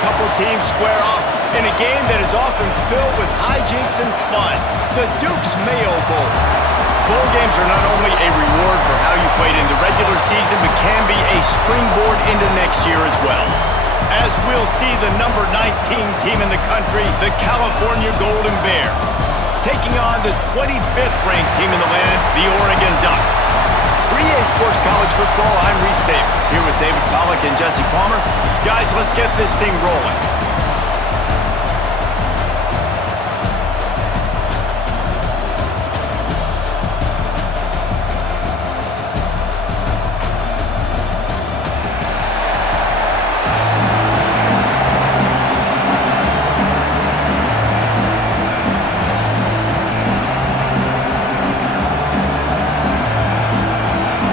couple teams square off in a game that is often filled with hijinks and fun. The Duke's Mayo Bowl. Bowl games are not only a reward for how you played in the regular season, but can be a springboard into next year as well. As we'll see the number 19 team in the country, the California Golden Bears, taking on the 25th ranked team in the land, the Oregon Ducks. For EA Sports College Football, I'm Reese Davis, here with David Pollack and Jesse Palmer. Guys, let's get this thing rolling.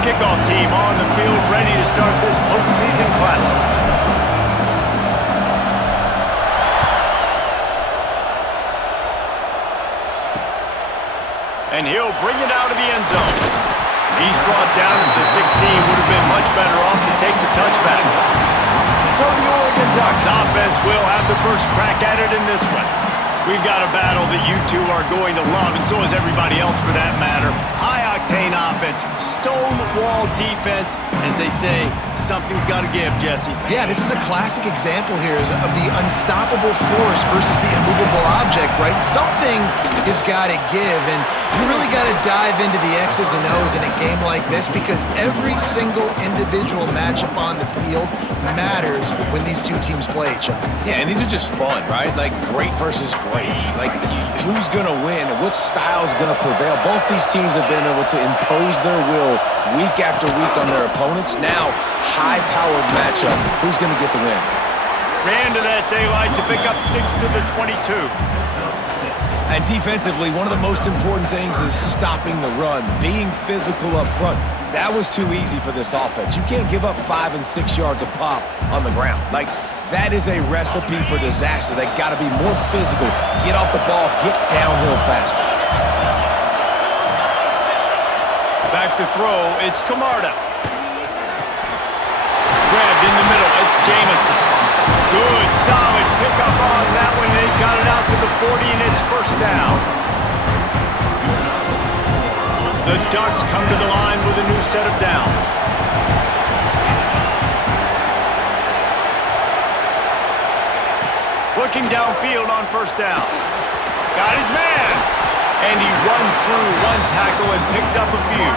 Kickoff team on the field, ready to start this postseason classic. And he'll bring it out of the end zone. He's brought down to the 16. Would have been much better off to take the touchback. So the Oregon Ducks offense will have the first crack at it in this one. We've got a battle that you two are going to love, and so is everybody else for that matter. High-octane offense, stone-wall defense. As they say, something's got to give, Jesse. Yeah, this is a classic example here of the unstoppable force versus the immovable object, right? Something has got to give, and you really got to dive into the X's and O's in a game like this because every single individual matchup on the field matters when these two teams play each other. Yeah, and these are just fun, right? Like great versus great. Like who's going to win and what style's going to prevail. Both these teams have been able to impose their will week after week on their opponents. Now, high-powered matchup. Who's going to get the win? Ran to that daylight to pick up 6 to the 22. And defensively, one of the most important things is stopping the run, being physical up front. That was too easy for this offense. You can't give up 5 and 6 yards a pop on the ground. Like, that is a recipe for disaster. They got to be more physical, get off the ball, get downhill faster. Back to throw, it's Camarda. Grabbed in the middle, it's Jamison. Good, solid pickup on that one. They got it out to the 40, and it's first down. The Ducks come to the line with a new set of downs. Looking downfield on first down. Got his man. And he runs through one tackle and picks up a few.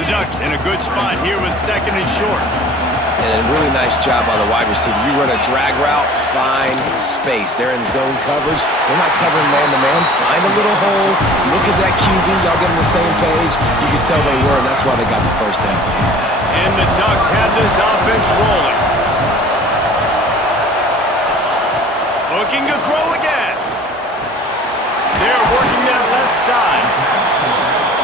The Ducks in a good spot here with second and short. And a really nice job by the wide receiver. You run a drag route, find space. They're in zone coverage. They're not covering man-to-man. Find a little hole. Look at that QB. Y'all get on the same page. You can tell they were, and that's why they got the first down. And the Ducks have this offense rolling. Looking to throw again. They're working that left side.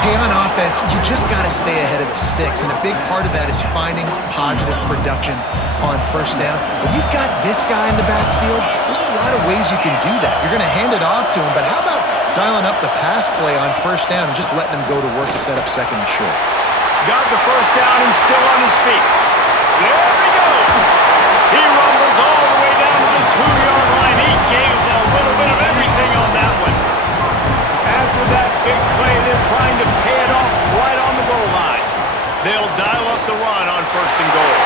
Hey, on offense, you just got to stay ahead of the sticks, and a big part of that is finding positive production on first down. When you've got this guy in the backfield, there's a lot of ways you can do that. You're going to hand it off to him, but how about dialing up the pass play on first down and just letting him go to work to set up second and short? Got the first down and still on his feet. There he goes. He rumbles all the way down to the 2-yard line. He gave a little bit of everything on that one. After that big play, they're trying to pay it off right on the goal line. They'll dial up the run on first and goal.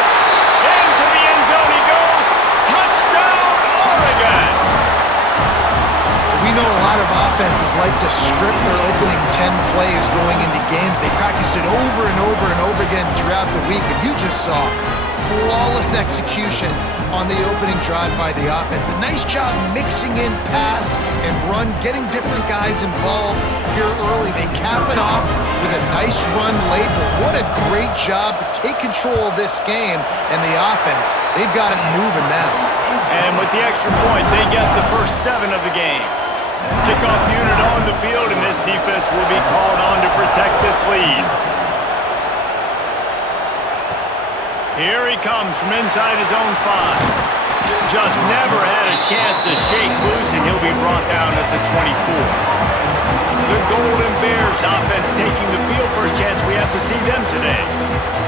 Into the end zone he goes. Touchdown, Oregon! We know a lot of offenses like to script their opening 10 plays going into games. They practice it over and over and over again throughout the week, and you just saw flawless execution on the opening drive by the offense. A nice job mixing in pass and run, getting different guys involved here early. They cap it off with a nice run late, but what a great job to take control of this game and the offense. They've got it moving now. And with the extra point, they get the first 7 of the game. Kickoff unit on the field, and this defense will be called on to protect this lead. Here he comes from inside his own 5. Just never had a chance to shake loose, and he'll be brought down at the 24. The Golden Bears offense taking the field. First chance we have to see them today.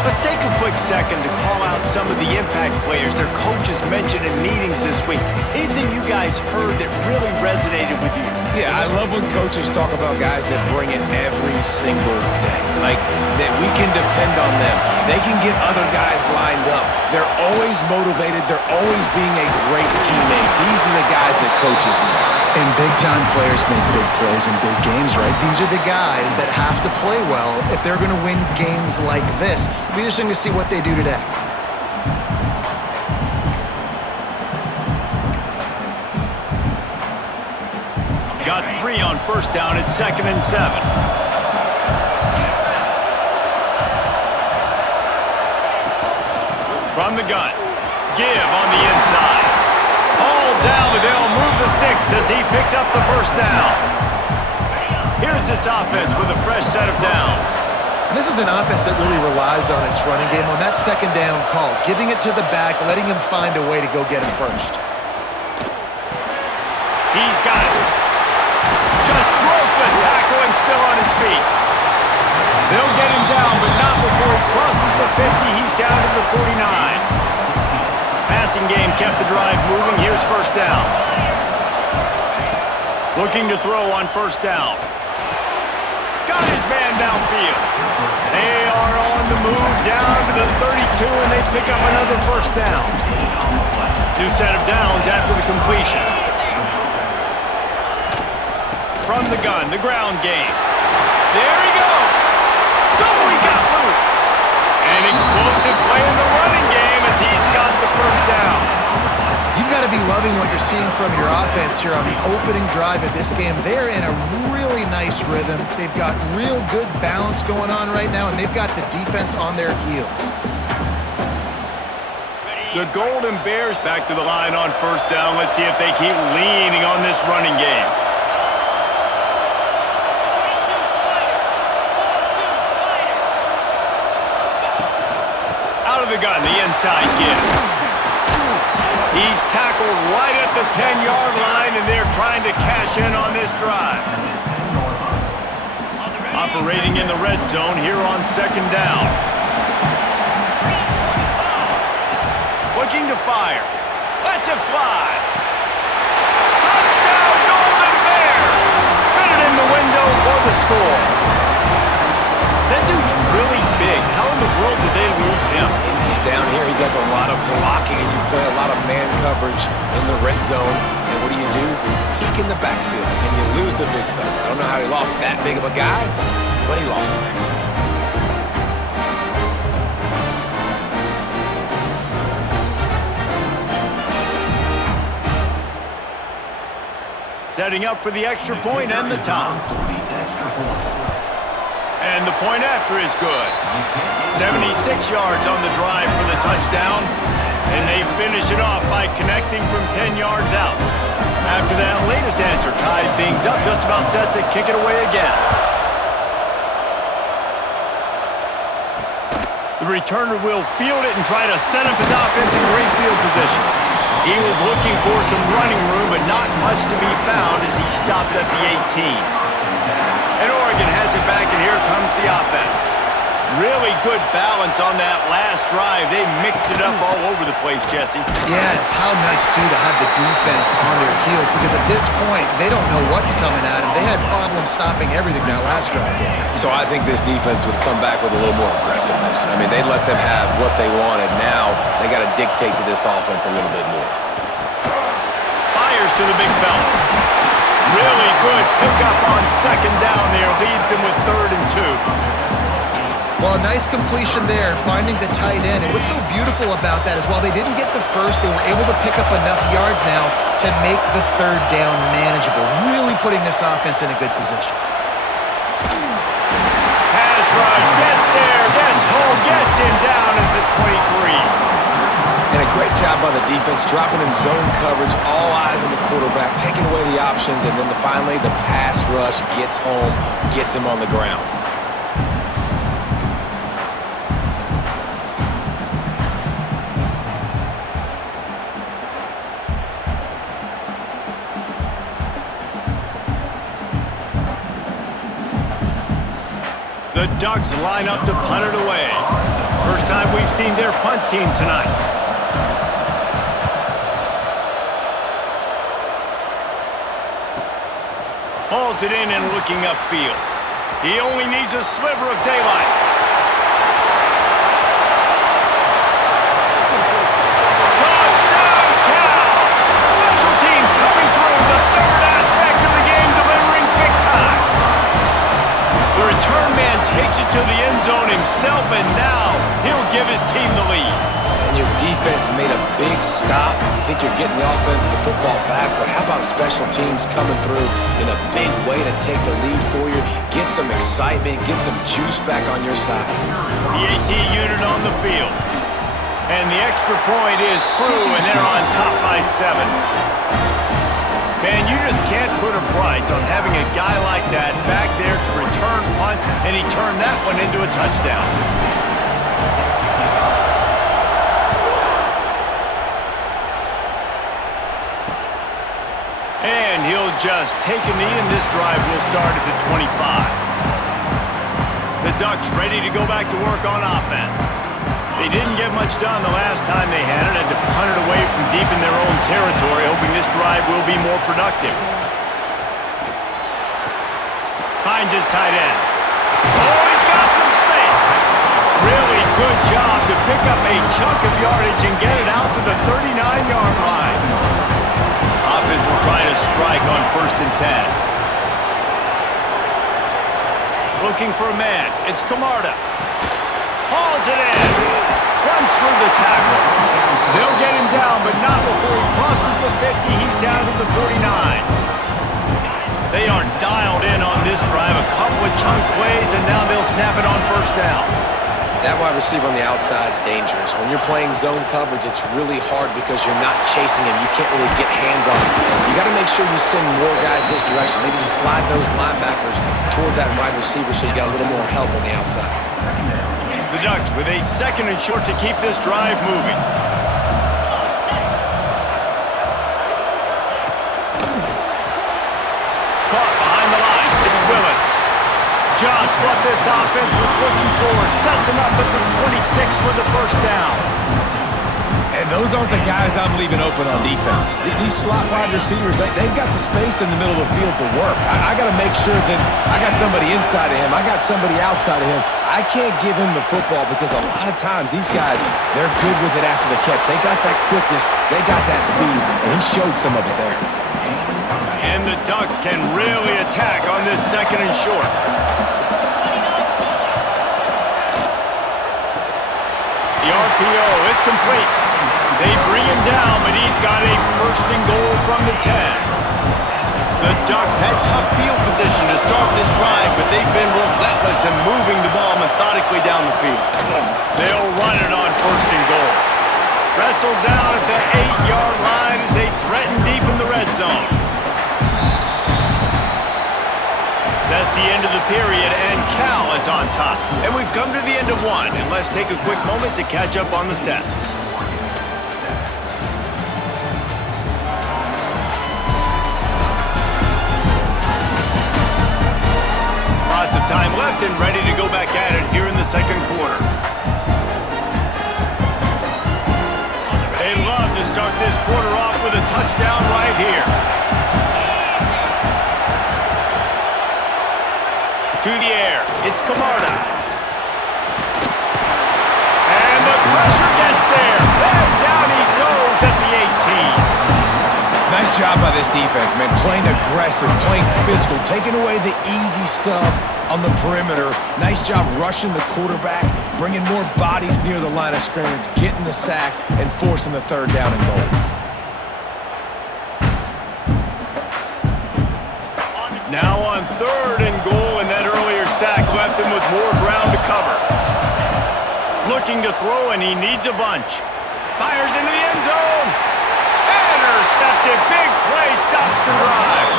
Let's take a quick second to call out some of the impact players their coaches mentioned in meetings this week. Anything you guys heard that really resonated with you? Yeah, I love when coaches talk about guys that bring it every single day. Like, that we can depend on them. They can get other guys lined up. They're always motivated. They're always being a great teammate. These are the guys that coaches love. And big-time players make big plays in big games, right? These are the guys that have to play well if they're going to win games like this. It'll be interesting to see what they do today. Got 3 on first down at 2nd and 7. From the gun. Give on the inside. All down, but they'll move the sticks as he picks up the first down. Here's this offense with a fresh set of downs. And this is an offense that really relies on its running game on that second down call, giving it to the back, letting him find a way to go get it first. He's got it. Just broke the tackle and still on his feet. They'll get him down, but not before he crosses the 50. He's down to the 49. Passing game kept the drive moving. Here's first down. Looking to throw on first down. Got his man downfield. They are on the move down to the 32, and they pick up another first down. New set of downs after the completion. From the gun, the ground game. There he goes. Oh, he got loose. An explosive play in the running game as he's got the first down. You've got to be loving what you're seeing from your offense here on the opening drive of this game. They're in a really nice rhythm. They've got real good balance going on right now, and they've got the defense on their heels. The Golden Bears back to the line on first down. Let's see if they keep leaning on this running game. Out of the gun, the inside give. He's tackled right at the 10-yard line, and they're trying to cash in on this drive. Operating in the red zone here on second down. Looking to fire. Lets it fly. Touchdown, Golden Bears! Fitted in the window for the score. That dude's really big. How in the world did they lose him? He's down here. He does a lot of blocking, and you play a lot of man coverage in the red zone. And what do? Peek in the backfield, and you lose the big fella. I don't know how he lost that big of a guy, but he lost him. Setting up for the extra point and the top. And the point after is good. 76 yards on the drive for the touchdown. And they finish it off by connecting from 10 yards out. After that latest answer tied things up, just about set to kick it away again. The returner will field it and try to set up his offense in great field position. He was looking for some running room, but not much to be found as he stopped at the 18. And Oregon has it back, and here comes the offense. Really good balance on that last drive. They mixed it up all over the place, Jesse. Yeah, how nice, too, to have the defense on their heels, because at this point, they don't know what's coming at them. They had problems stopping everything that last drive. So I think this defense would come back with a little more aggressiveness. I mean, they let them have what they wanted. Now they got to dictate to this offense a little bit more. Fires to the big fella. Really good pickup on second down there. Leaves them with 3rd and 2. Well, a nice completion there, finding the tight end. And what's so beautiful about that is while they didn't get the first, they were able to pick up enough yards now to make the 3rd down manageable, really putting this offense in a good position. Pass rush, gets there, gets home, gets him down at the 23. And a great job by the defense, dropping in zone coverage, all eyes on the quarterback, taking away the options, and then finally the pass rush gets home, gets him on the ground. The Ducks line up to punt it away. First time we've seen their punt team tonight. Hauls it in and looking upfield. He only needs a sliver of daylight. Touchdown, Cal! Special teams coming through, the third aspect of the game, delivering big time. The return man takes it to the end zone himself, and now he'll give his team the lead. And your defense made a big stop. You think you're getting the offense, the football back, but how about special teams coming through in a big way to take the lead for you, get some excitement, get some juice back on your side. The AT unit on the field. And the extra point is true, and they're on top by 7. Man, you just can't put a price on having a guy like that back there to return punts, and he turned that one into a touchdown. And he'll just take a knee, and this drive will start at the 25. The Ducks ready to go back to work on offense. They didn't get much done the last time they had it, and to punt it away from deep in their own territory, hoping this drive will be more productive. Finds his tight end. Oh, he's got some space. Really good job to pick up a chunk of yardage and get it out to the 39-yard line. Offense will try to strike on 1st and 10. Looking for a man. It's Camarda. Hauls it in. Runs through the tackle. They'll get him down, but not before he crosses the 50. He's down to the 49. They are dialed in on this drive. A couple of chunk plays, and now they'll snap it on 1st down. That wide receiver on the outside is dangerous. When you're playing zone coverage, it's really hard because you're not chasing him. You can't really get hands on him. You got to make sure you send more guys his direction. Maybe slide those linebackers toward that wide receiver so you got a little more help on the outside. The Ducks with a 2nd and short to keep this drive moving. Caught behind the line. It's Willis. Just what this offense was looking for. Sets him up at the 26 with the 1st down. And those aren't the guys I'm leaving open on defense. These slot wide receivers, they've got the space in the middle of the field to work. I got to make sure that I got somebody inside of him. I got somebody outside of him. I can't give him the football because a lot of times these guys, they're good with it after the catch. They got that quickness. They got that speed, and he showed some of it there. And the Ducks can really attack on this 2nd and short. The RPO, it's complete. They bring him down, but he's got a 1st and goal from the 10. The Ducks had tough field position to start this drive, but they've been relentless in moving the ball methodically down the field. They'll run it on 1st and goal. Wrestled down at the 8-yard line as they threaten deep in the red zone. That's the end of the period, and Cal is on top. And we've come to the end of 1, and let's take a quick moment to catch up on the stats. Lots of time left and ready to go back at it here in the 2nd quarter. They love to start this quarter off with a touchdown right here. To the air, it's Camarda. And the pressure gets there. And down he goes at the 18. Nice job by this defense, man. Playing aggressive, playing physical, taking away the easy stuff on the perimeter. Nice job rushing the quarterback, bringing more bodies near the line of scrimmage, getting the sack, and forcing the 3rd down and goal. Now on 3rd and goal, and that earlier sack left him with more ground to cover. Looking to throw, and he needs a bunch. Fires into the end zone. Intercepted. Big play stops the drive.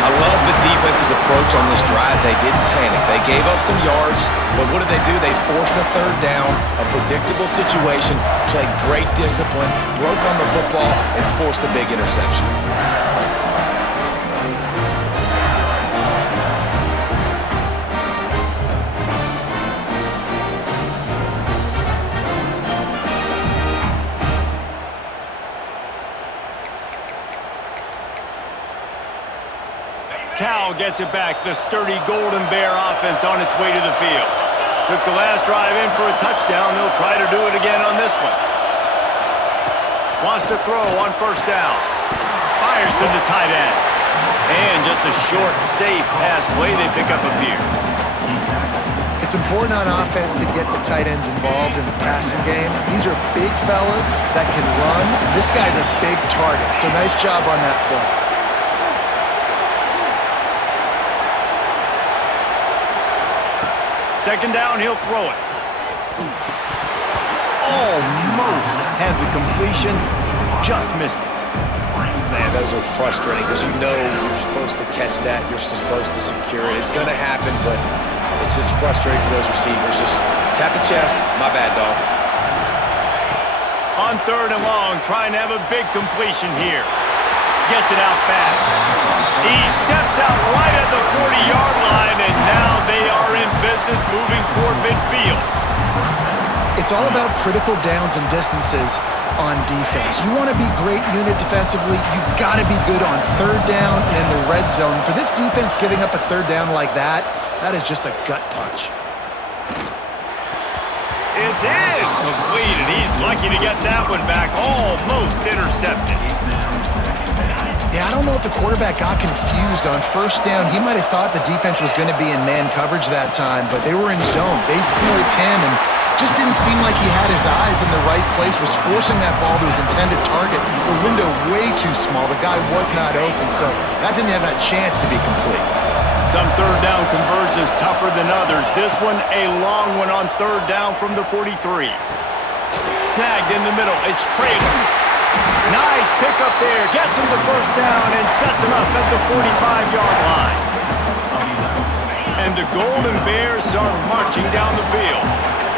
I love the defense's approach on this drive. They didn't panic. They gave up some yards, but what did they do? They forced a 3rd down, a predictable situation, played great discipline, broke on the football, and forced the big interception. Cal gets it back. The sturdy Golden Bear offense on its way to the field. Took the last drive in for a touchdown. They'll try to do it again on this one. Wants to throw on first down. Fires to the tight end. And just a short, safe pass play. They pick up a few. It's important on offense to get the tight ends involved in the passing game. These are big fellas that can run. This guy's a big target, so nice job on that play. Second down, he'll throw it. Almost had the completion, just missed it. Man, those are frustrating because you know you're supposed to catch that, you're supposed to secure it. It's going to happen, but it's just frustrating for those receivers. Just tap the chest. My bad, dog. On third and long, trying to have a big completion here. Gets it out fast. He steps out right at the 40-yard line, and now they are in business moving toward midfield. It's all about critical downs and distances on defense. You want to be great unit defensively, you've got to be good on third down and in the red zone. For this defense giving up a third down like that, that is just a gut punch. It's incomplete, and he's lucky to get that one back. Almost intercepted. Yeah, I don't know if the quarterback got confused on first down. He might have thought the defense was going to be in man coverage that time, but they were in zone. They flew it to him and just didn't seem like he had his eyes in the right place, was forcing that ball to his intended target. The window way too small. The guy was not open, so that didn't have a chance to be complete. Some third down conversions tougher than others. This one, a long one on third down from the 43. Snagged in the middle. It's trailing. Nice pickup there. Gets him the first down and sets him up at the 45-yard line. And the Golden Bears are marching down the field.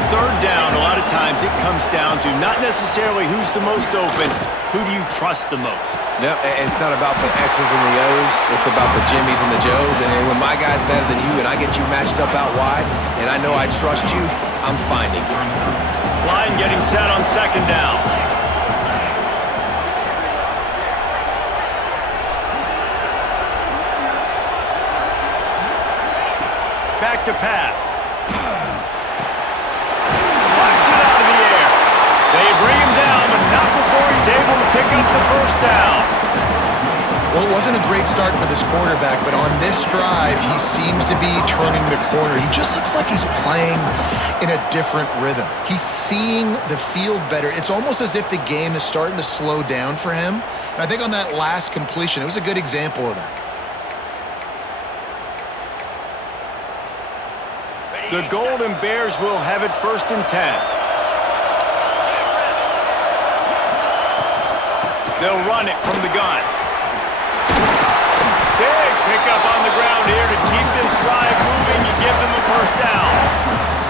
Third down, a lot of times it comes down to not necessarily who's the most open, who do you trust the most? Yep, it's not about the X's and the O's. It's about the Jimmies and the Joes. And when my guy's better than you and I get you matched up out wide and I know I trust you, I'm finding you. Line getting set on second down. Back to pass. Knocks it out of the air. They bring him down, but not before he's able to pick up the first down. Well, it wasn't a great start for this quarterback, but on this drive, he seems to be turning the corner. He just looks like he's playing in a different rhythm. He's seeing the field better. It's almost as if the game is starting to slow down for him. And I think on that last completion, it was a good example of that. The Golden Bears will have it 1st and 10. They'll run it from the gun. Big pickup on the ground here to keep this drive moving. You give them a first down.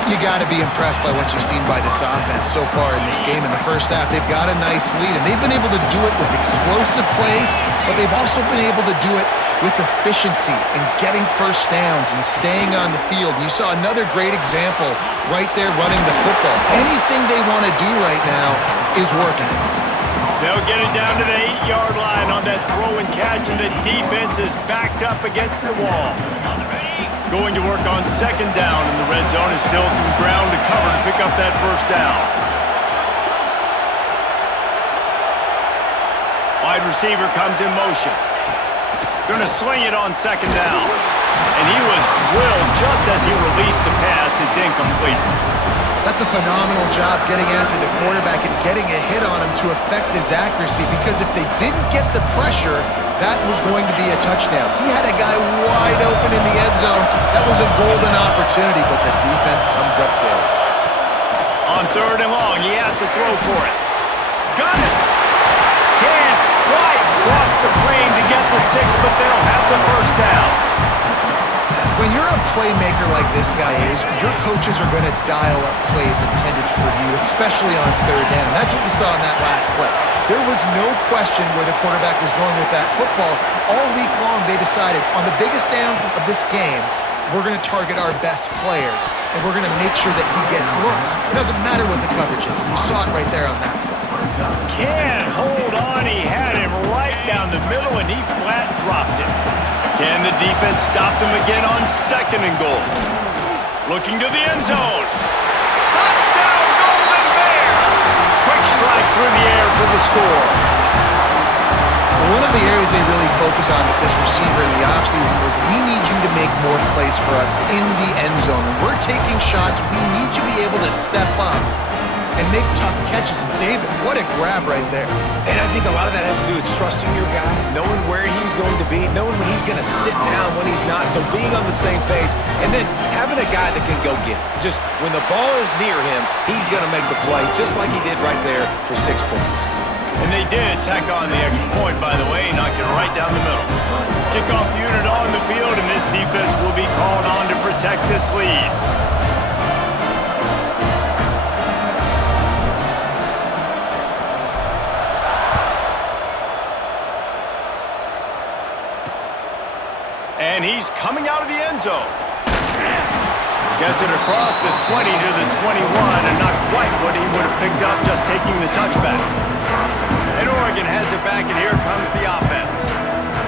You got to be impressed by what you've seen by this offense so far in this game. In the first half, they've got a nice lead, and they've been able to do it with explosive plays, but they've also been able to do it with efficiency and getting first downs and staying on the field. You saw another great example right there running the football. Anything they want to do right now is working. They'll get it down to the 8-yard line on that throw and catch, and the defense is backed up against the wall. Going to work on second down in the red zone. Is still some ground to cover to pick up that first down. Wide receiver comes in motion. Going to swing it on second down. And he was drilled just as he released the pass. It's incomplete. That's a phenomenal job getting after the quarterback and getting a hit on him to affect his accuracy, because if they didn't get the pressure, that was going to be a touchdown. He had a guy wide open in the end zone. That was a golden opportunity, but the defense comes up big. On third and long, he has to throw for it. Got it! Can't quite cross the plane to get the 6, but they'll have the first down. When you're a playmaker like this guy is, your coaches are going to dial up plays intended for you, especially on third down. That's what you saw in that last play. There was no question where the quarterback was going with that football. All week long, they decided on the biggest downs of this game, we're going to target our best player, and we're going to make sure that he gets looks. It doesn't matter what the coverage is, and you saw it right there on that play. Can't hold on. He had him right down the middle, and he flat dropped it. Can the the defense stopped them again on 2nd and goal. Looking to the end zone. Touchdown, Golden Bears! Quick strike through the air for the score. One of the areas they really focus on with this receiver in the offseason was we need you to make more plays for us in the end zone. When we're taking shots, we need you to be able to step up and make tough catches. And David, what a grab right there. And I think a lot of that has to do with trusting your guy, knowing where he's going to be, knowing when he's going to sit down, when he's not, so being on the same page, and then having a guy that can go get it. Just when the ball is near him, he's going to make the play, just like he did right there for 6 points. And they did tack on the extra point, by the way, knocked it right down the middle. Kickoff unit on the field, and this defense will be called on to protect this lead. And he's coming out of the end zone. Gets it across the 20 to the 21, and not quite what he would have picked up just taking the touchback. And Oregon has it back, and here comes the offense.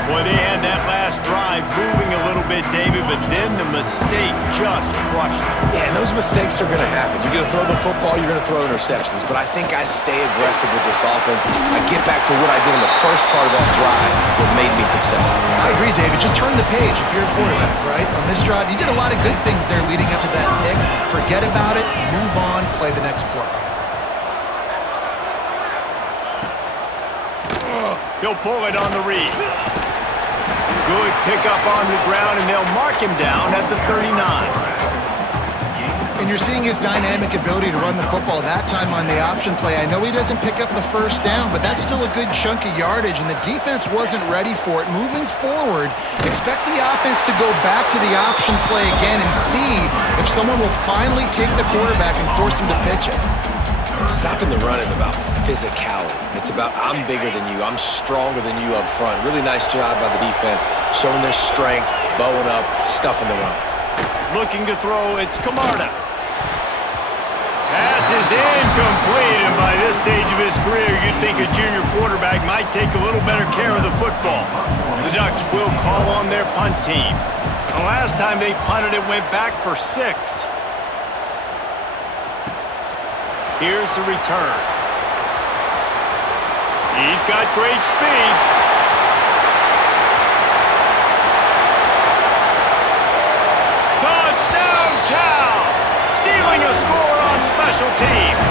Boy, they had that last drive moving a little bit, David, but then the mistake just crushed them. Yeah, and those mistakes are going to happen. You're going to throw the football, you're going to throw interceptions. But I think I stay aggressive with this offense. I get back to what I did in the first part of that drive that made me successful. I agree, David. Just turn the page if you're a quarterback, right? On this drive, you did a lot of good things there leading up to that pick. Forget about it, move on, play the next play. He'll pull it on the read. Good pickup on the ground, and they'll mark him down at the 39. And you're seeing his dynamic ability to run the football that time on the option play. I know he doesn't pick up the first down, but that's still a good chunk of yardage, and the defense wasn't ready for it. Moving forward, expect the offense to go back to the option play again and see if someone will finally take the quarterback and force him to pitch it. Stopping the run is about physicality. It's about I'm bigger than you, I'm stronger than you up front. Really nice job by the defense, showing their strength, bowing up, stuffing the run. Looking to throw, it's Camarda. Pass is incomplete, and by this stage of his career, you'd think a junior quarterback might take a little better care of the football. The Ducks will call on their punt team. The last time they punted, it went back for 6. Here's the return. He's got great speed. Touchdown, Cal! Stealing a score on special teams.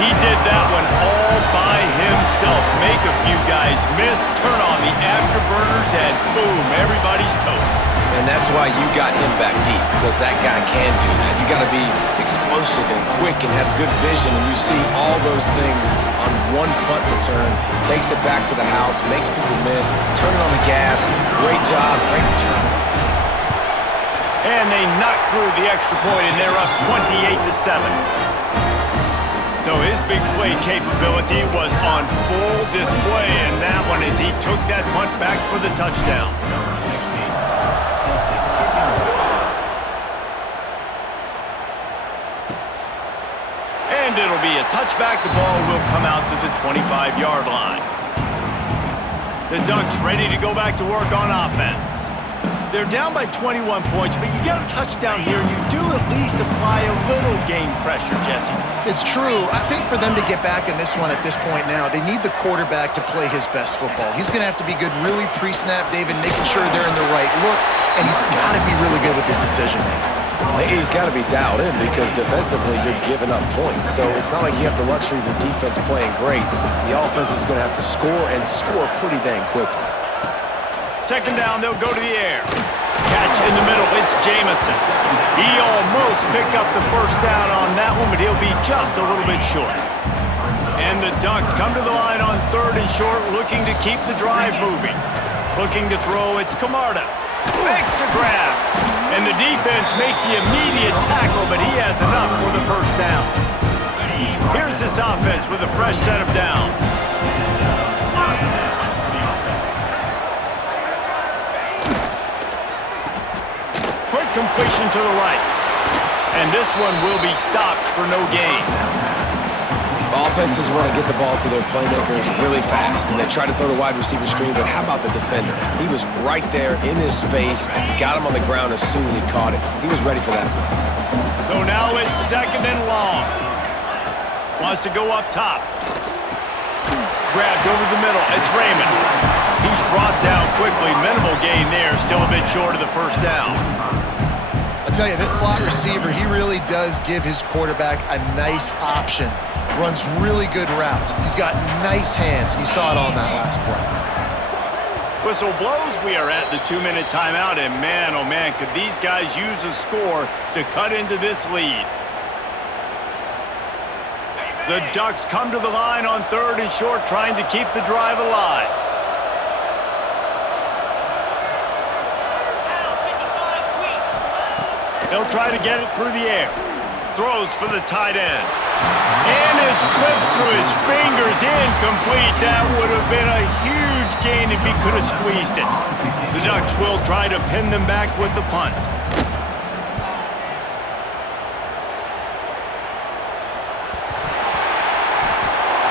He did that one all by himself. Make a few guys miss, turn on the afterburners, and boom, everybody's toast. And that's why you got him back deep, because that guy can do that. You got to be explosive and quick and have good vision, and you see all those things on one punt return. Takes it back to the house, makes people miss, turn it on the gas. Great job, great return. And they knock through the extra point, and they're up 28-7. So his big play capability was on full display, and that one as he took that punt back for the touchdown. And it'll be a touchback. The ball will come out to the 25-yard line. The Ducks ready to go back to work on offense. They're down by 21 points, but you get a touchdown here, and you do at least apply a little game pressure, Jesse. It's true. I think for them to get back in this one at this point now, they need the quarterback to play his best football. He's going to have to be good really pre-snap, David, making sure they're in the right looks, and he's got to be really good with his decision-making. He's got to be dialed in because defensively you're giving up points. So it's not like you have the luxury of your defense playing great. The offense is going to have to score and score pretty dang quickly. Second down, they'll go to the air. Catch in the middle, it's Jamison. He almost picked up the first down on that one, but he'll be just a little bit short. And the Ducks come to the line on 3rd and short, looking to keep the drive moving. Looking to throw, it's Camarda. Makes the grab. And the defense makes the immediate tackle, but he has enough for the first down. Here's this offense with a fresh set of downs. Quick completion to the right. And this one will be stopped for no gain. Offenses want to get the ball to their playmakers really fast, and they try to throw the wide receiver screen, but how about the defender? He was right there in his space, got him on the ground as soon as he caught it. He was ready for that play. So now it's 2nd and long. Wants to go up top. Grabbed over the middle. It's Raymond. He's brought down quickly. Minimal gain there. Still a bit short of the first down. I'll tell you, this slot receiver, he really does give his quarterback a nice option. Runs really good routes. He's got nice hands, and you saw it on that last play. Whistle blows. We are at the 2-minute timeout, and man, oh man, could these guys use a score to cut into this lead. The Ducks come to the line on 3rd and short, trying to keep the drive alive. They'll try to get it through the air. Throws for the tight end. And it slips through his fingers, incomplete. That would have been a huge gain if he could have squeezed it. The Ducks will try to pin them back with the punt.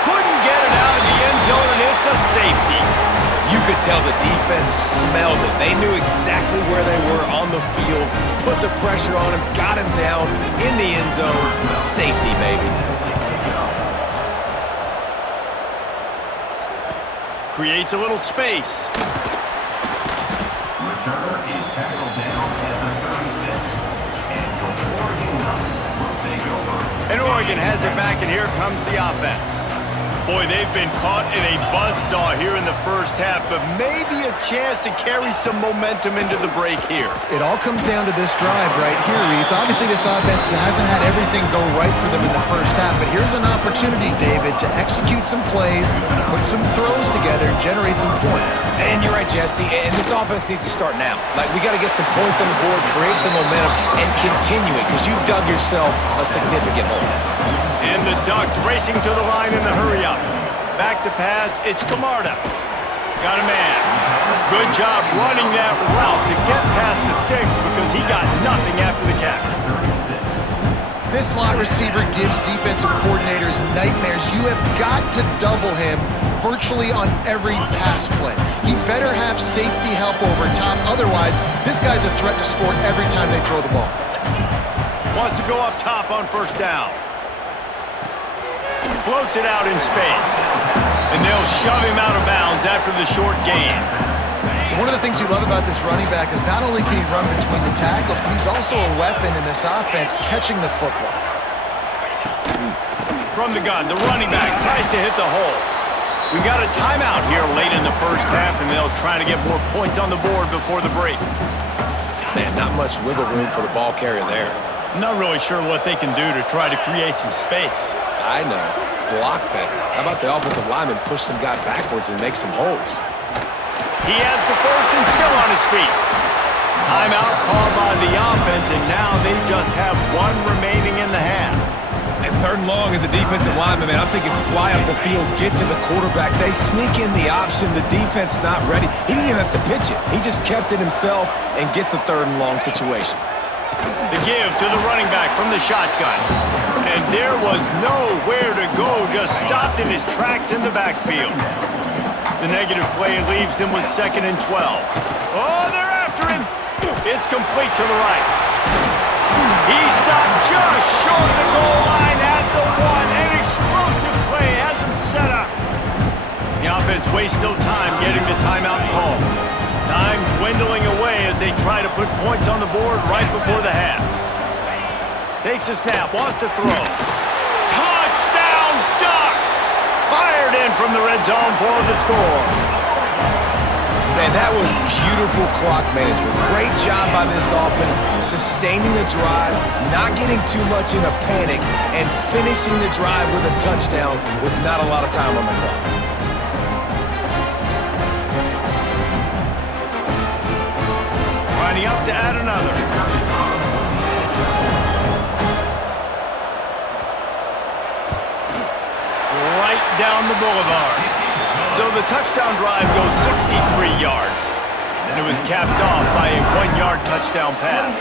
Couldn't get it out of the end zone, and it's a safety. You could tell the defense smelled it. They knew exactly where they were on the field, put the pressure on him, got him down in the end zone. Safety, baby. Creates a little space. Returner is tackled down at the 36. And for the Oregon Ducks will take over. And Oregon has it back, and here comes the offense. Boy, they've been caught in a buzzsaw here in the first half, but maybe a chance to carry some momentum into the break here. It all comes down to this drive right here, Reese. Obviously, this offense hasn't had everything go right for them in the first half, but here's an opportunity, David, to execute some plays, put some throws together, and generate some points. And you're right, Jesse, and this offense needs to start now. Like, we got to get some points on the board, create some momentum, and continue it, because you've dug yourself a significant hole. And the Ducks racing to the line in the hurry-up. Back to pass, it's Camarda. Got a man. Good job running that route to get past the sticks because he got nothing after the catch. This slot receiver gives defensive coordinators nightmares. You have got to double him virtually on every pass play. He better have safety help over top. Otherwise, this guy's a threat to score every time they throw the ball. Wants to go up top on first down. Floats it out in space. And they'll shove him out of bounds after the short gain. One of the things you love about this running back is not only can he run between the tackles, but he's also a weapon in this offense catching the football. From the gun, the running back tries to hit the hole. We've got a timeout here late in the first half, and they'll try to get more points on the board before the break. Man, not much wiggle room for the ball carrier there. Not really sure what they can do to try to create some space. I know. Block better. How about the offensive lineman push some guy backwards and make some holes? He has the first and still on his feet. Timeout called by the offense, and now they just have one remaining in the half. And 3rd and long as a defensive lineman, man, I'm thinking fly up the field, get to the quarterback. They sneak in the option. The defense not ready. He didn't even have to pitch it. He just kept it himself and gets the 3rd and long situation. The give to the running back from the shotgun. And there was nowhere to go, just stopped in his tracks in the backfield. The negative play leaves him with 2nd and 12. Oh, they're after him. It's complete to the right. He stopped just short of the goal line at the 1. An explosive play has him set up. The offense wastes no time getting the timeout call. Time dwindling away as they try to put points on the board right before the half. Takes a snap, wants to throw. Touchdown, Ducks! Fired in from the red zone for the score. Man, that was beautiful clock management. Great job by this offense, sustaining the drive, not getting too much in a panic, and finishing the drive with a touchdown with not a lot of time on the clock. Lining up to add another. Right down the boulevard. So the touchdown drive goes 63 yards. And it was capped off by a 1-yard touchdown pass.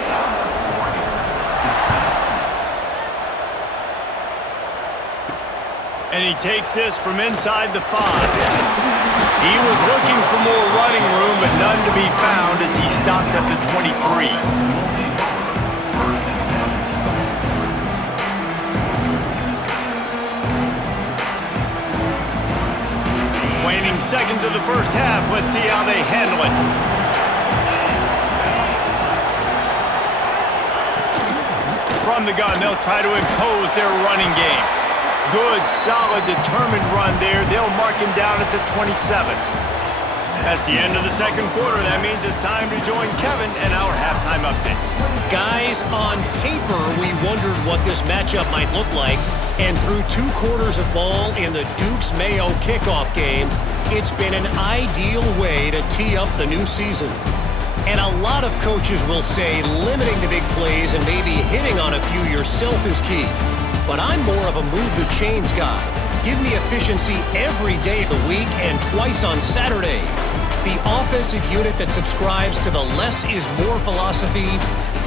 And he takes this from inside the 5. He was looking for more running room, but none to be found as he stopped at the 23. Waning seconds of the first half. Let's see how they handle it. From the gun, they'll try to impose their running game. Good, solid, determined run there. They'll mark him down at the 27. That's the end of the second quarter. That means it's time to join Kevin and our halftime update. Guys, on paper, we wondered what this matchup might look like. And through 2 quarters of ball in the Dukes-Mayo kickoff game, it's been an ideal way to tee up the new season. And a lot of coaches will say limiting the big plays and maybe hitting on a few yourself is key. But I'm more of a move the chains guy. Give me efficiency every day of the week and twice on Saturday. The offensive unit that subscribes to the less is more philosophy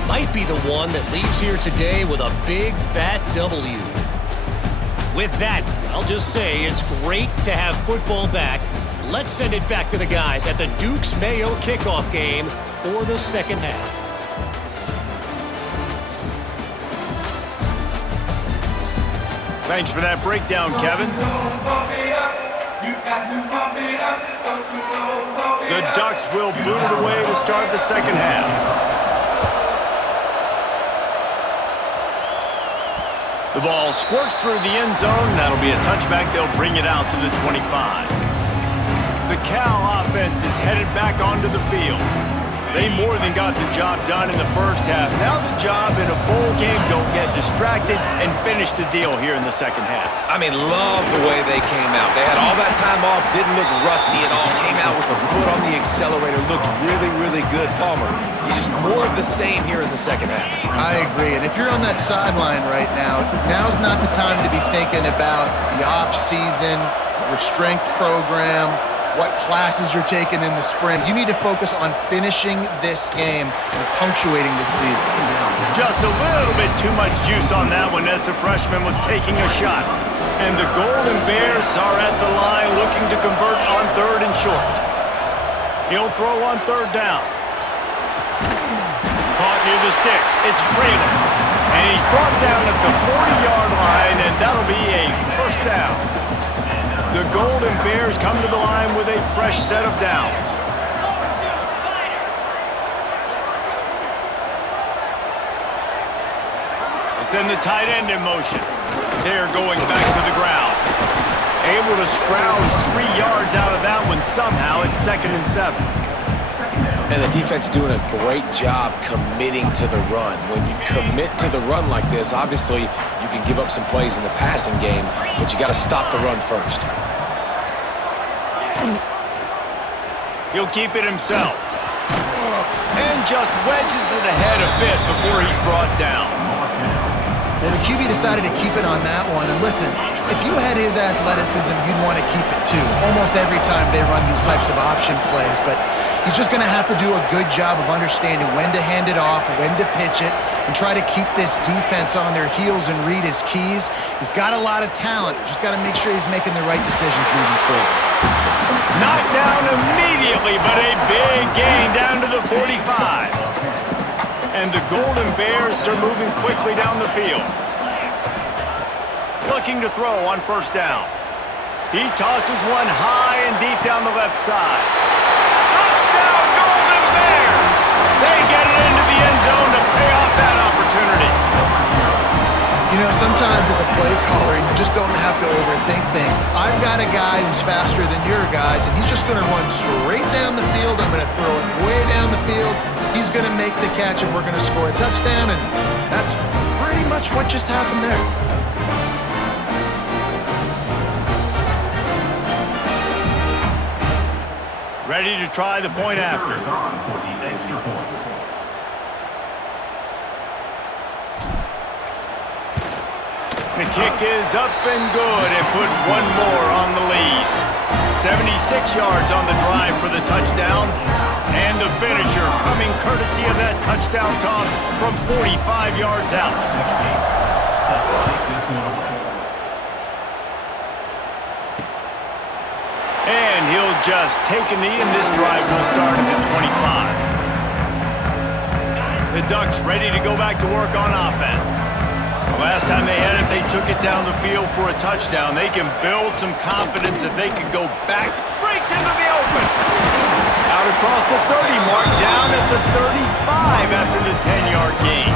might be the one that leaves here today with a big fat W. With that, I'll just say it's great to have football back. Let's send it back to the guys at the Dukes-Mayo kickoff game for the second half. Thanks for that breakdown, Kevin. The Ducks will boot it away to start the second half. The ball squirts through the end zone. That'll be a touchback. They'll bring it out to the 25. The Cal offense is headed back onto the field. They more than got the job done in the first half. Now the job in a bowl game, don't get distracted and finish the deal here in the second half. I mean, love the way they came out. They had all that time off, didn't look rusty at all. Came out with the foot on the accelerator, looked really, really good. Palmer, he's just more of the same here in the second half. I agree. And if you're on that sideline right now, now's not the time to be thinking about the off-season, your strength program, what classes you're taking in the spring. You need to focus on finishing this game and punctuating this season. Just a little bit too much juice on that one as the freshman was taking a shot. And the Golden Bears are at the line looking to convert on 3rd and short. He'll throw on 3rd down. Caught near the sticks. It's Traylor. And he's brought down at the 40-yard line, and that'll be a first down. The Golden Bears come to the line with a fresh set of downs. They send the tight end in motion. They're going back to the ground. Able to scrounge 3 yards out of that one somehow. It's 2nd and 7. And the defense doing a great job committing to the run. When you commit to the run like this, obviously you can give up some plays in the passing game, but you got to stop the run first. He'll keep it himself. And just wedges it ahead a bit before he's brought down. Well, the QB decided to keep it on that one. And listen, if you had his athleticism, you'd want to keep it too. Almost every time they run these types of option plays. But he's just going to have to do a good job of understanding when to hand it off, when to pitch it, and try to keep this defense on their heels and read his keys. He's got a lot of talent. Just got to make sure he's making the right decisions moving forward. Knocked down immediately, but a big gain down to the 45. And the Golden Bears are moving quickly down the field. Looking to throw on 1st down. He tosses one high and deep down the left side. Touchdown, Golden Bears! They get it into the end zone to pay off that opportunity. You know, sometimes as a play caller, you just don't have to overthink things. I've got a guy who's faster than your guys, and he's just going to run straight down the field. I'm going to throw it way down the field. He's going to make the catch, and we're going to score a touchdown, and that's pretty much what just happened there. Ready to try the point after. The kick is up and good and put one more on the lead. 76 yards on the drive for the touchdown. And the finisher coming courtesy of that touchdown toss from 45 yards out. And he'll just take a knee, and this drive will start at the 25. The Ducks ready to go back to work on offense. The last time they had it, they took it down the field for a touchdown. They can build some confidence that they could go back. Breaks into the open. Out across the 30 mark, down at the 35 after the 10-yard gain.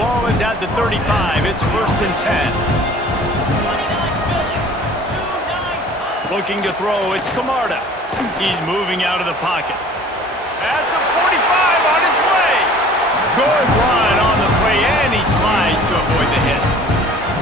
Ball is at the 35. It's 1st and 10. Looking to throw, it's Camarda. He's moving out of the pocket. At the 45, on his way. Good run on the play, and he slides to avoid the hit.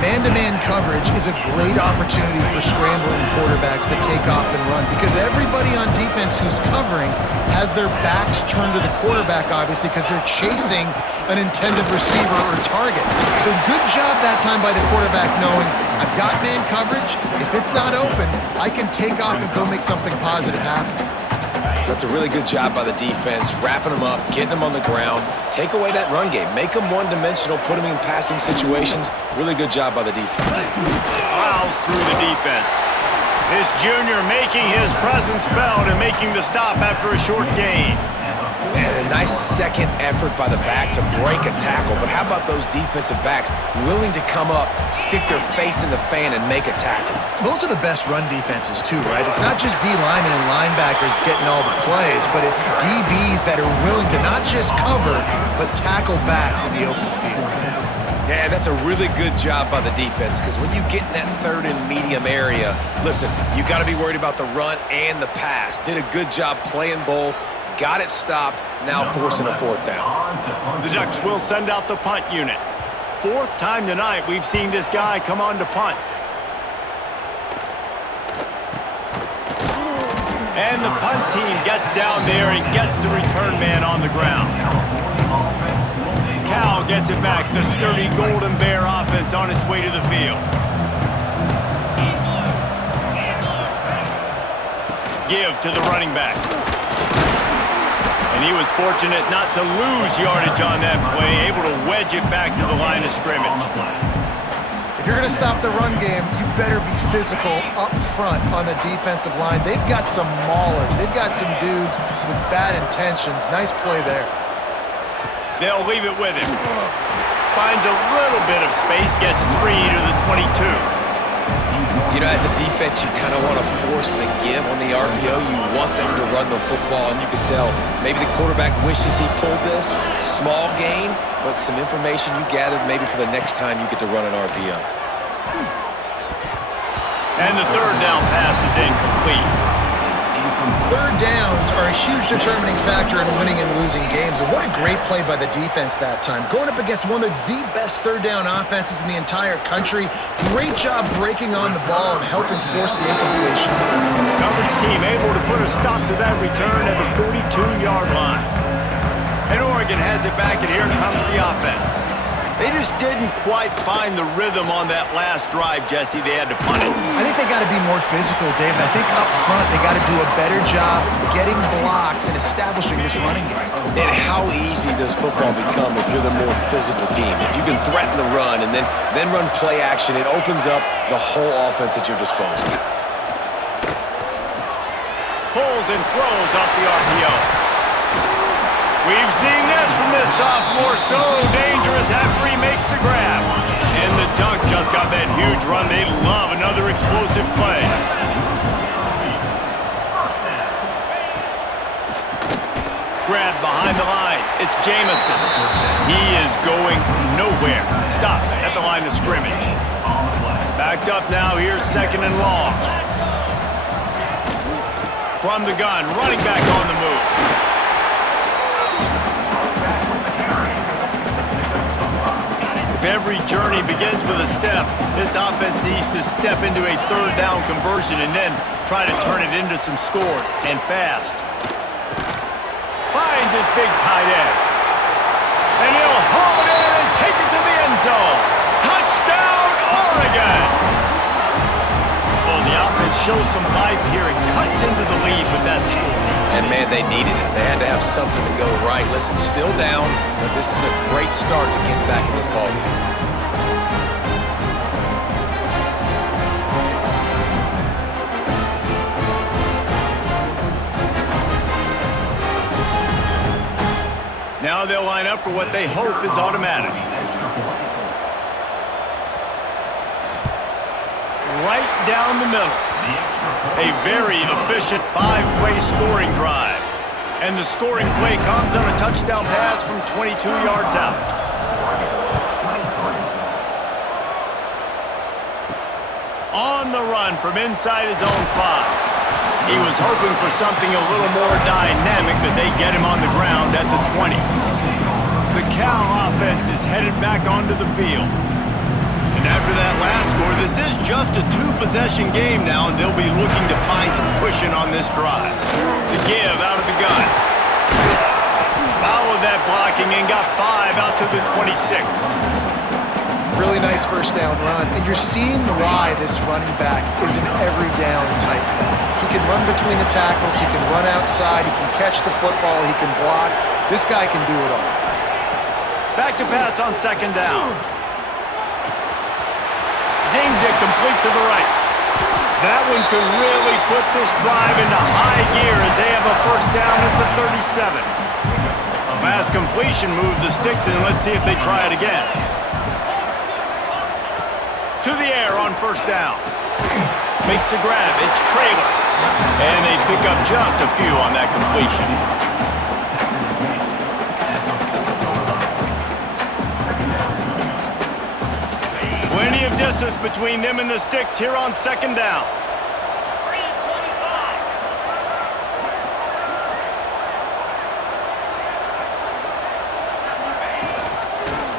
Man-to-man coverage is a great opportunity for scrambling quarterbacks to take off and run because everybody on defense who's covering has their backs turned to the quarterback, obviously, because they're chasing an intended receiver or target. So good job that time by the quarterback knowing I've got man coverage. If it's not open, I can take off and go make something positive happen. That's a really good job by the defense, wrapping them up, getting them on the ground, take away that run game, make them one-dimensional, put them in passing situations. Really good job by the defense. Fouls through the defense. This junior making his presence felt and making the stop after a short gain. And a nice second effort by the back to break a tackle. But how about those defensive backs willing to come up, stick their face in the fan, and make a tackle? Those are the best run defenses too, right? It's not just D linemen and linebackers getting all the plays, but it's DBs that are willing to not just cover, but tackle backs in the open field. Yeah, that's a really good job by the defense because when you get in that 3rd and medium area, listen, you got to be worried about the run and the pass. Did a good job playing both. Got it stopped, now forcing a 4th down. The Ducks will send out the punt unit. 4th time tonight we've seen this guy come on to punt. And the punt team gets down there and gets the return man on the ground. Cal gets it back, the sturdy Golden Bear offense on its way to the field. Give to the running back. And he was fortunate not to lose yardage on that play, able to wedge it back to the line of scrimmage. If you're going to stop the run game, you better be physical up front on the defensive line. They've got some maulers. They've got some dudes with bad intentions. Nice play there. They'll leave it with him. Finds a little bit of space, gets 3 to the 22. You know, as a defense, you kind of want to force the give on the RPO. You want them to run the football, and you can tell maybe the quarterback wishes he pulled this. Small gain, but some information you gathered maybe for the next time you get to run an RPO. And the 3rd down pass is incomplete. 3rd downs are a huge determining factor in winning and losing games, and what a great play by the defense that time. Going up against one of the best 3rd down offenses in the entire country. Great job breaking on the ball and helping force the incompletion. Coverage team able to put a stop to that return at the 42-yard line. And Oregon has it back, and here comes the offense. They just didn't quite find the rhythm on that last drive, Jesse. They had to punt it. I think they got to be more physical, David. I think up front they got to do a better job getting blocks and establishing this running game. And how easy does football become if you're the more physical team? If you can threaten the run and then run play action, it opens up the whole offense at your disposal. Pulls and throws off the RPO. We've seen this from this sophomore, so dangerous after he makes the grab. And the Ducks just got that huge run. They love another explosive play. Grab behind the line. It's Jamison. He is going nowhere. Stop at the line of scrimmage. Backed up now. Here's 2nd and long. From the gun, running back on the move. If every journey begins with a step, this offense needs to step into a 3rd down conversion and then try to turn it into some scores, and fast. Finds his big tight end. And he'll haul it in and take it to the end zone. Touchdown, Oregon! Well, the offense shows some life here and cuts into the lead with that score. And, man, they needed it. They had to have something to go right. Listen, still down, but this is a great start to getting back in this ballgame. they'll line up for what they hope is automatic. Right down the middle. A very efficient 5-play scoring drive. And the scoring play comes on a touchdown pass from 22 yards out. On the run from inside his own 5. He was hoping for something a little more dynamic, but they get him on the ground at the 20. The Cal offense is headed back onto the field. And after that last score, this is just a 2-possession game now, and they'll be looking to find some cushion on this drive. The give out of the gun. Followed that blocking and got 5 out to the 26. Really nice first down run, and you're seeing why this running back is an every down type back. He can run between the tackles, he can run outside, he can catch the football, he can block. This guy can do it all. Back to pass on second down. Zings it complete to the right. That one could really put this drive into high gear as they have a first down at the 37. Pass completion moved the sticks in. Let's see if they try it again. To the air on first down. Makes the grab. It's trailer. And they pick up just a few on that completion. Plenty of distance between them and the sticks here on second down.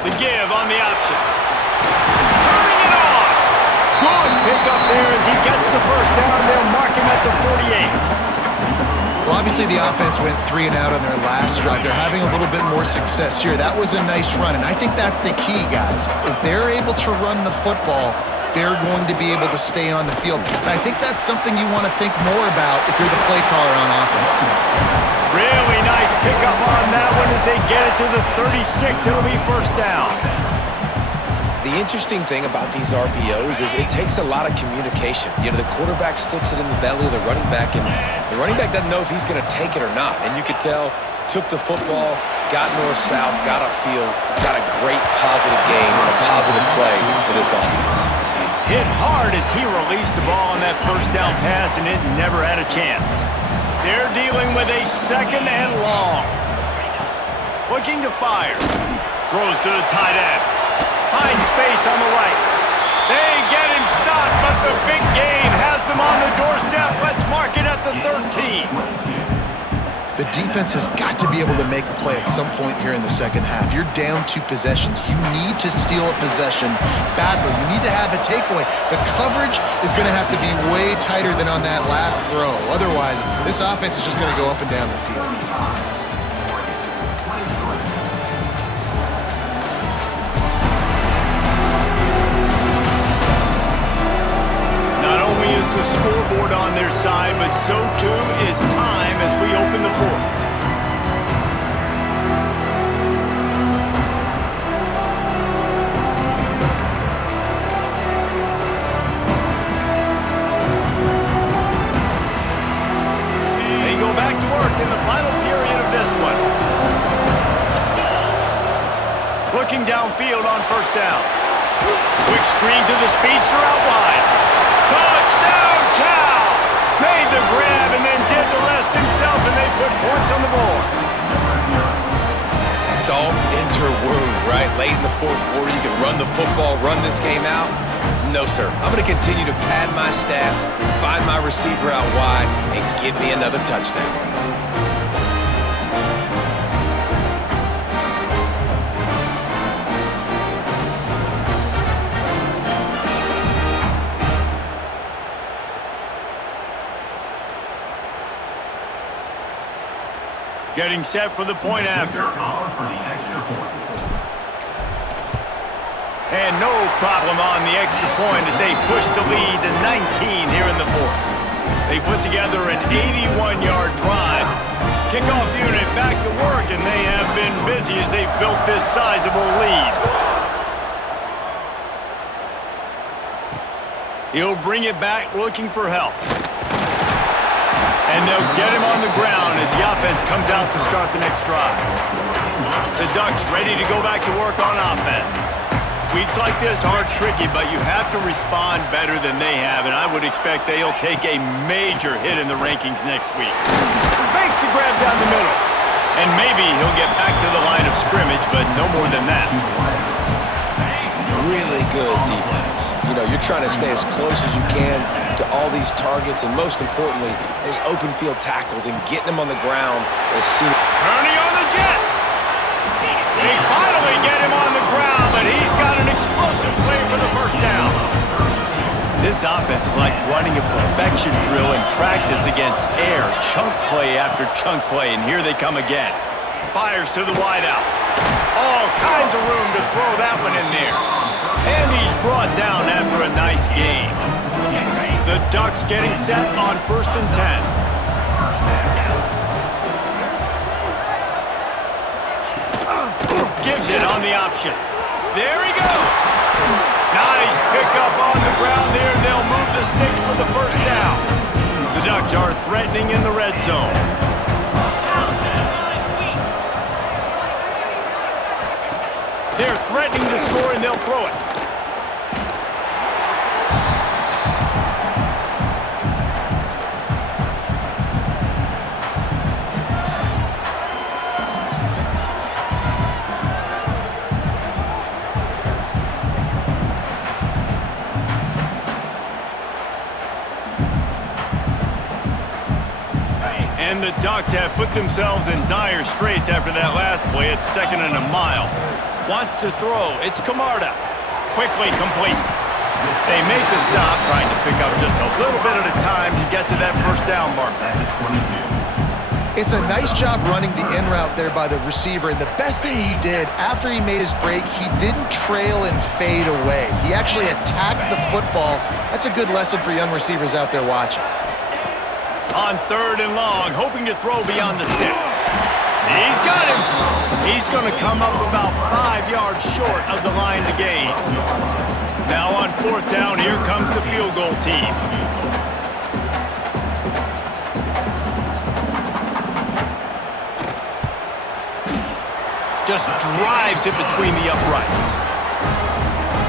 The give on the option. Turning it on. Good pickup there as he gets the first down. They'll mark him at the 48. Well, obviously the offense went 3 and out on their last drive. They're having a little bit more success here. That was a nice run, and I think that's the key, guys. If they're able to run the football, they're going to be able to stay on the field. And I think that's something you want to think more about if you're the play caller on offense. Really nice pickup on that one as they get it to the 36. It'll be first down. The interesting thing about these RPOs is it takes a lot of communication. You know, the quarterback sticks it in the belly of the running back, and the running back doesn't know if he's going to take it or not. And you could tell, took the football, got north-south, got upfield, got a great positive gain and a positive play for this offense. Hit hard as he released the ball on that first down pass, and it never had a chance. They're dealing with a second and long. Looking to fire. Throws to the tight end. Finds space on the right. They get him stopped, but the big gain has them on the doorstep. Let's mark it at the 13. The defense has got to be able to make a play at some point here in the second half. You're down 2 possessions. You need to steal a possession badly. You need to have a takeaway. The coverage is going to have to be way tighter than on that last throw. Otherwise, this offense is just going to go up and down the field. The scoreboard on their side, but so too is time as we open the fourth. They go back to work in the final period of this one. Looking downfield on first down. Quick screen to the speedster out wide. Touchdown, Cal! Made the grab and then did the rest himself, and they put points on the board. Salt into her wound, right? Late in the fourth quarter, you can run the football, run this game out. No, sir. I'm going to continue to pad my stats, find my receiver out wide, and give me another touchdown. Getting set for the point after. And no problem on the extra point as they push the lead to 19 here in the fourth. They put together an 81-yard drive. Kickoff unit back to work, and they have been busy as they've built this sizable lead. He'll bring it back looking for help. And they'll get him on the ground as the offense comes out to start the next drive. The Ducks ready to go back to work on offense. Weeks like this aren't tricky, but you have to respond better than they have, and I would expect they'll take a major hit in the rankings next week. Makes the grab down the middle. And maybe he'll get back to the line of scrimmage, but no more than that. Really good defense. You know, you're trying to stay as close as you can to all these targets, and most importantly, those open field tackles and getting them on the ground as soon as... Kearney on the Jets. They finally get him on the ground, but he's got an explosive play for the first down. This offense is like running a perfection drill in practice against air. Chunk play after chunk play, and here they come again. Fires to the wideout. All kinds of room to throw that one in there. And he's brought down after a nice gain. The Ducks getting set on 1st and 10. Gives it on the option. There he goes. Nice pickup on the ground there. They'll move the sticks for the first down. The Ducks are threatening in the red zone. They're threatening to score, and they'll throw it. And the Ducks have put themselves in dire straits after that last play. It's 2nd and a mile. Wants to throw. It's Camarda. Quickly complete. They make the stop, trying to pick up just a little bit at a time to get to that first down marker. It's a nice job running the in route there by the receiver, and the best thing he did after he made his break, he didn't trail and fade away. He actually attacked the football. That's a good lesson for young receivers out there watching. On 3rd and long, hoping to throw beyond the sticks. He's got him. He's going to come up about 5 yards short of the line to gain. Now on 4th down, here comes the field goal team. Just drives it between the uprights.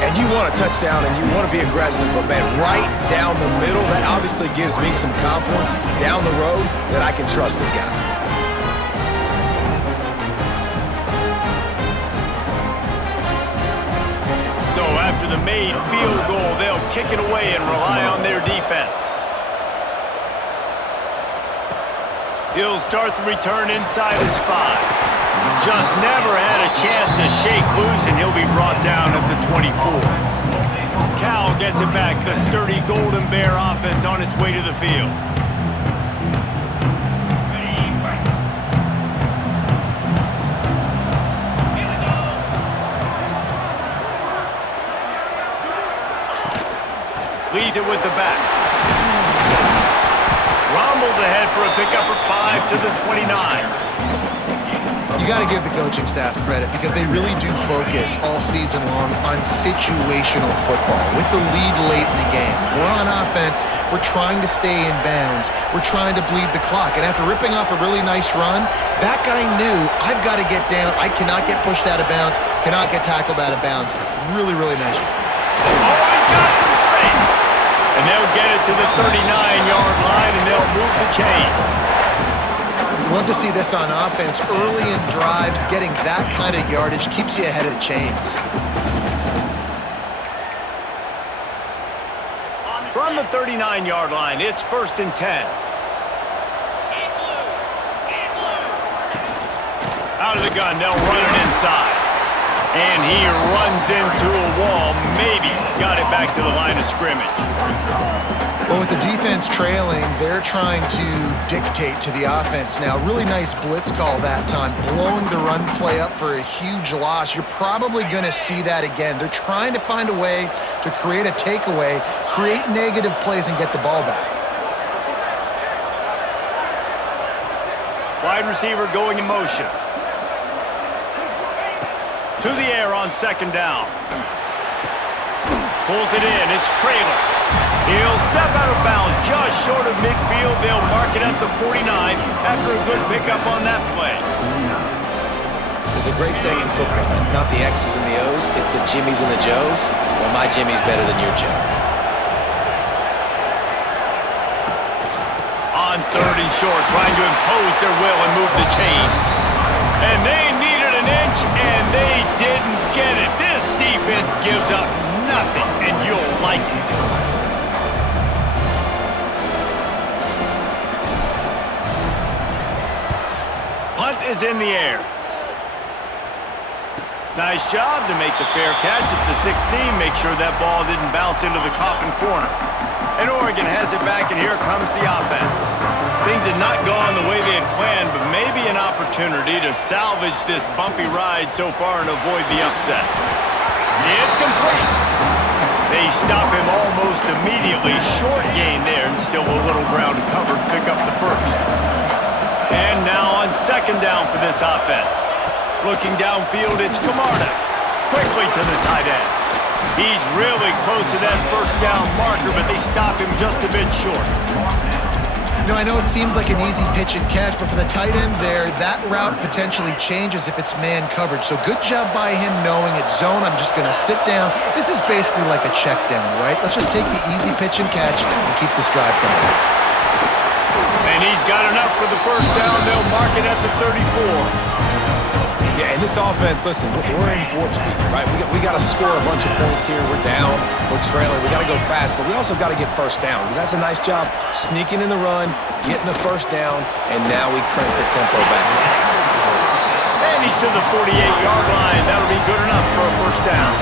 And you want a touchdown, and you want to be aggressive, but, man, right down the middle, that obviously gives me some confidence down the road that I can trust this guy. So after the made field goal, they'll kick it away and rely on their defense. He'll start the return inside his 5. Just never had a chance to shake loose, and he'll be brought down at the 24. Cal gets it back. The sturdy Golden Bear offense on its way to the field. Leads it with the back. Rumbles ahead for a pickup of 5 to the 29. You got to give the coaching staff credit because they really do focus all season long on situational football with the lead late in the game. If we're on offense, we're trying to stay in bounds. We're trying to bleed the clock. And after ripping off a really nice run, that guy knew, I've got to get down. I cannot get pushed out of bounds, cannot get tackled out of bounds. Really, really nice. Always got some space. And they'll get it to the 39-yard line, and they'll move the chains. Love to see this on offense. Early in drives, getting that kind of yardage keeps you ahead of the chains. From the 39-yard line, it's 1st and 10. Out of the gun, they'll run it inside. And he runs into a wall. Maybe got it back to the line of scrimmage. Well, with the defense trailing, they're trying to dictate to the offense now. Really nice blitz call that time, blowing the run play up for a huge loss. You're probably going to see that again. They're trying to find a way to create a takeaway, create negative plays, and get the ball back. Wide receiver going in motion. To the air on 2nd down. Pulls it in. It's Traylor. He'll step out of bounds just short of midfield. They'll mark it at the 49 after a good pickup on that play. There's a great saying in football. It's not the X's and the O's, it's the Jimmies and the Joes. Well, my Jimmy's better than your Joe. On 3rd and short, trying to impose their will and move the chains. And they needed an inch, and they didn't get it. This defense gives up nothing, and you'll like it. Punt is in the air. Nice job to make the fair catch at the 16. Make sure that ball didn't bounce into the coffin corner. And Oregon has it back, and here comes the offense. Things had not gone the way they had planned, but maybe an opportunity to salvage this bumpy ride so far and avoid the upset. It's complete. They stop him almost immediately. Short gain there, and still a little ground to cover to pick up the first. And now on 2nd down for this offense. Looking downfield, it's Camarda. Quickly to the tight end. He's really close to that 1st down marker, but they stop him just a bit short. You know, I know it seems like an easy pitch and catch, but for the tight end there, that route potentially changes if it's man coverage. So good job by him knowing it's zone. I'm just going to sit down. This is basically like a check down, right? Let's just take the easy pitch and catch and keep this drive going. And he's got enough for the 1st down. They'll mark it at the 34. Yeah, in this offense, listen, we're in warp speed, right? We got to score a bunch of points here. We're down, we're trailing. We got to go fast, but we also got to get 1st downs. And that's a nice job sneaking in the run, getting the 1st down, and now we crank the tempo back up. And he's to the 48-yard line. That'll be good enough for a 1st down.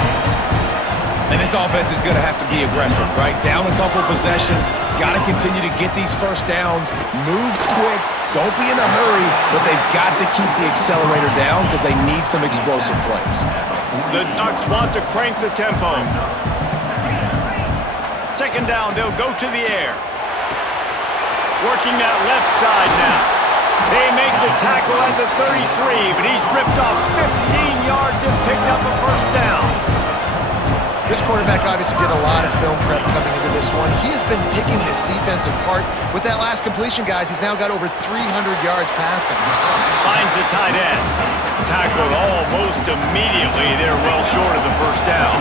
And this offense is going to have to be aggressive, right? Down a couple possessions, got to continue to get these 1st downs, move quick, don't be in a hurry, but they've got to keep the accelerator down because they need some explosive plays. The Ducks want to crank the tempo. 2nd down, they'll go to the air. Working that left side now. They make the tackle at the 33, but he's ripped off 15 yards and picked up a 1st down. This quarterback obviously did a lot of film prep coming into this one. He has been picking this defense apart. With that last completion, guys, he's now got over 300 yards passing. Finds the tight end. Tackled almost immediately. They're well short of the 1st down.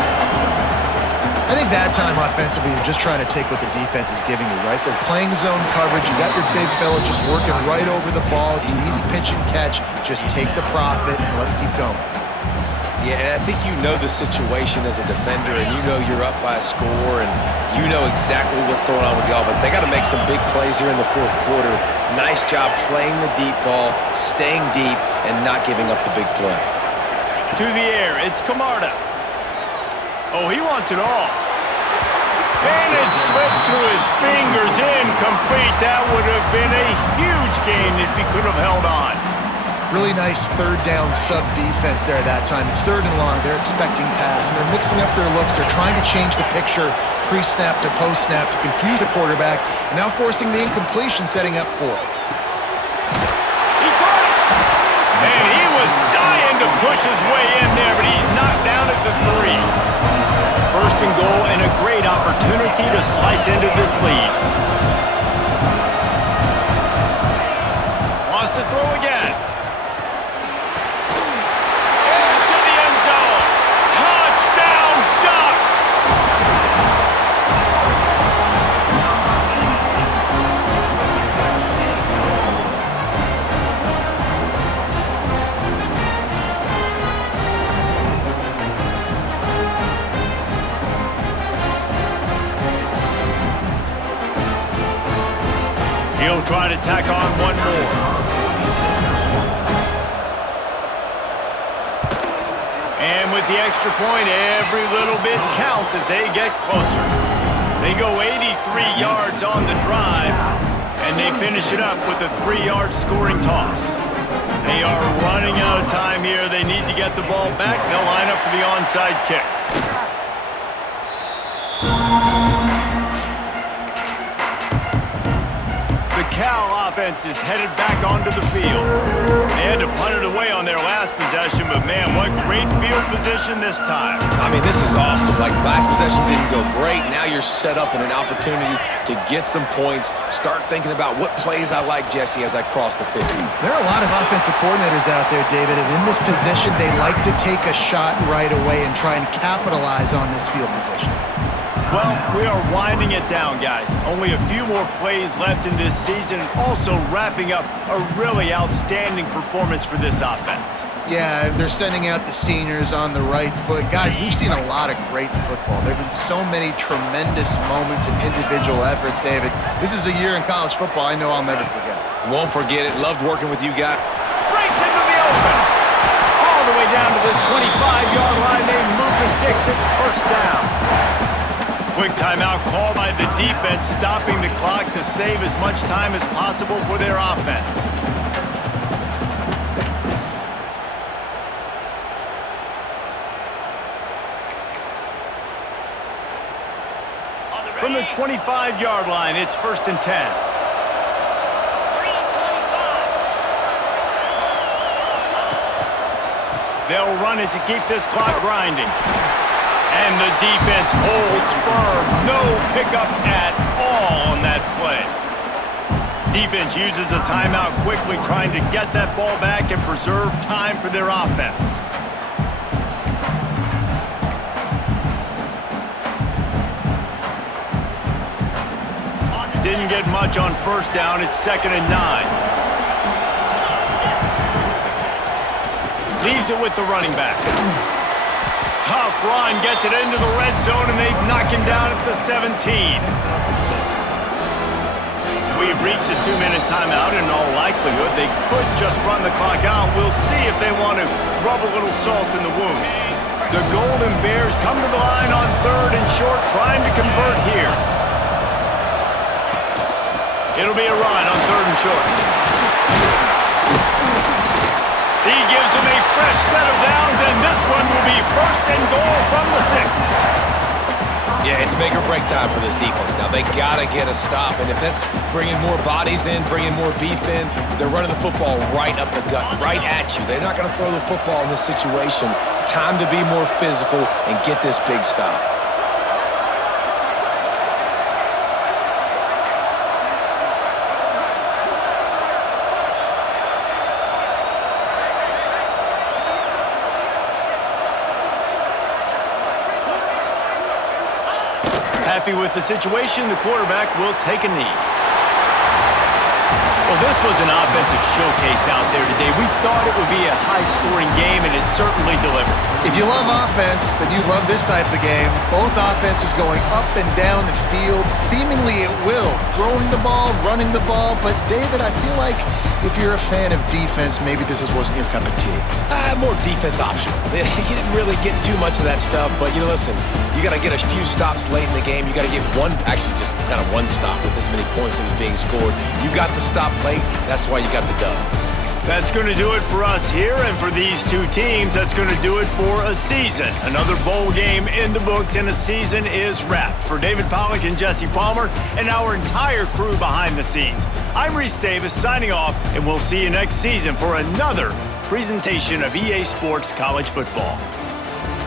I think that time offensively, you're just trying to take what the defense is giving you, right? They're playing zone coverage. You got your big fella just working right over the ball. It's an easy pitch and catch. Just take the profit and let's keep going. Yeah, and I think you know the situation as a defender, and you know you're up by a score, and you know exactly what's going on with the offense. They got to make some big plays here in the 4th quarter. Nice job playing the deep ball, staying deep, and not giving up the big play. To the air, it's Camarda. Oh, he wants it all. And it slips through his fingers, incomplete. That would have been a huge gain if he could have held on. Really nice 3rd down sub-defense there that time. It's 3rd and long. They're expecting pass, and they're mixing up their looks. They're trying to change the picture pre-snap to post-snap to confuse the quarterback, and now forcing the incompletion, setting up 4th. He caught it! And he was dying to push his way in there, but he's knocked down at the 3. 1st and goal, and a great opportunity to slice into this lead. Wants to throw again. He'll try to tack on one more. And with the extra point, every little bit counts as they get closer. They go 83 yards on the drive, and they finish it up with a 3-yard scoring toss. They are running out of time here. They need to get the ball back. They'll line up for the onside kick. The Cal offense is headed back onto the field. They had to punt it away on their last possession, but man, what great field position this time. I mean, this is awesome. Like, last possession didn't go great. Now you're set up in an opportunity to get some points. Start thinking about what plays I like, Jesse, as I cross the 50. There are a lot of offensive coordinators out there, David, and in this position, they like to take a shot right away and try and capitalize on this field position. Well, we are winding it down, guys. Only a few more plays left in this season, also wrapping up a really outstanding performance for this offense. Yeah, they're sending out the seniors on the right foot. Guys, we've seen a lot of great football. There have been so many tremendous moments and individual efforts, David. This is a year in college football I know I'll never forget. Won't forget it. Loved working with you guys. Breaks into the open. All the way down to the 25-yard line. They move the sticks. It's first down. Quick timeout call by the defense, stopping the clock to save as much time as possible for their offense. From the 25-yard line, it's 1st and 10. They'll run it to keep this clock grinding. And the defense holds firm. No pickup at all on that play. Defense uses a timeout quickly, trying to get that ball back and preserve time for their offense. Didn't get much on first down. It's 2nd and 9. Leaves it with the running back. Tough run, gets it into the red zone, and they knock him down at the 17. We've reached a 2-minute timeout. In all likelihood, they could just run the clock out. We'll see if they want to rub a little salt in the wound. The Golden Bears come to the line on 3rd and short, trying to convert here. It'll be a run on 3rd and short. He gives them a fresh set of downs, and this one will be 1st and goal from the 6. Yeah, it's make or break time for this defense. Now, they got to get a stop, and if that's bringing more bodies in, bringing more beef in, they're running the football right up the gut, right at you. They're not going to throw the football in this situation. Time to be more physical and get this big stop. Happy with the situation, the quarterback will take a knee. Well, this was an offensive showcase out there today. We thought it would be a high-scoring game, and it certainly delivered. If you love offense, then you love this type of game. Both offenses going up and down the field, seemingly at will. Throwing the ball, running the ball. But, David, I feel like if you're a fan of defense, maybe this wasn't your cup of tea. More defense optional. You didn't really get too much of that stuff, but, listen, you got to get a few stops late in the game. You got to get just kind of one stop with this many points that was being scored. You got the stop late. That's why you got the dub. That's going to do it for us here, and for these two teams, that's going to do it for a season. Another bowl game in the books, and a season is wrapped. For David Pollack and Jesse Palmer and our entire crew behind the scenes, I'm Reese Davis signing off, and we'll see you next season for another presentation of EA Sports College Football.